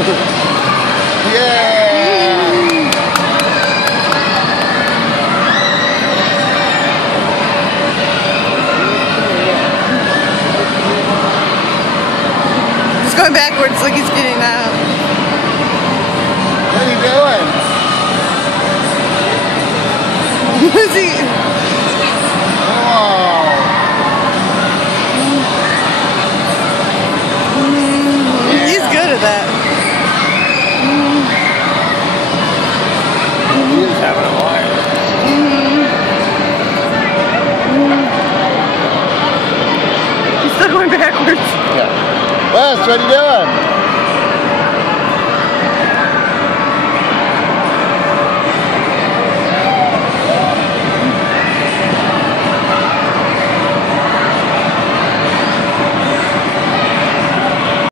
Yeah! He's going backwards like he's getting out. What are you doing? Is he? Oh! He's good at that. He's having a life. He's still going backwards. Yeah. Wes, what are you doing?